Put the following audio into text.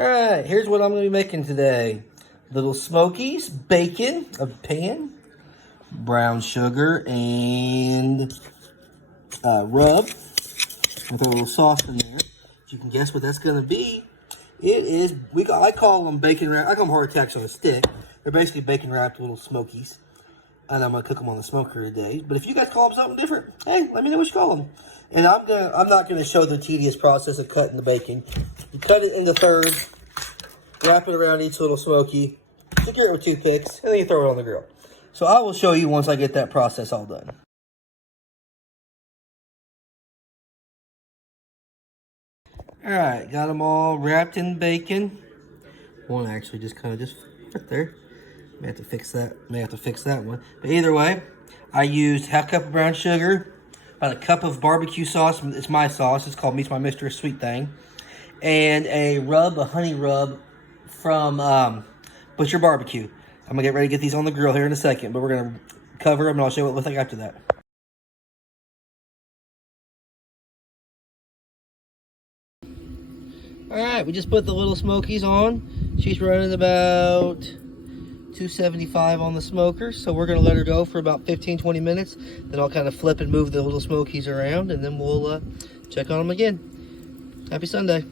Alright, here's what I'm going to be making today. Little smokies, bacon, a pan, brown sugar, and rub. I'll throw a little sauce in there. You can guess what that's going to be. It is, I call them bacon wrap. I call them heart attacks on a stick. They're basically bacon wrapped little smokies. And I'm going to cook them on the smoker today. But if you guys call them something different, hey, let me know what you call them. And I'm not going to show the tedious process of cutting the bacon. You cut it into thirds, wrap it around each little smoky, secure it with toothpicks, and then you throw it on the grill. So I will show you once I get that process all done. Alright, got them all wrapped in bacon. One actually just kind of right there. May have to fix that one. But either way, I used half cup of brown sugar, about a cup of barbecue sauce. It's my sauce. It's called Meets My Mistress Sweet Thing. And a honey rub from Butcher Barbecue. I'm going to get ready to get these on the grill here in a second, but we're going to cover them and I'll show you what it looks like after that. Alright, we just put the little smokies on. She's running about 275 on the smoker, so we're going to let her go for about 15-20 minutes. Then I'll kind of flip and move the little smokies around, and then we'll check on them again. Happy Sunday.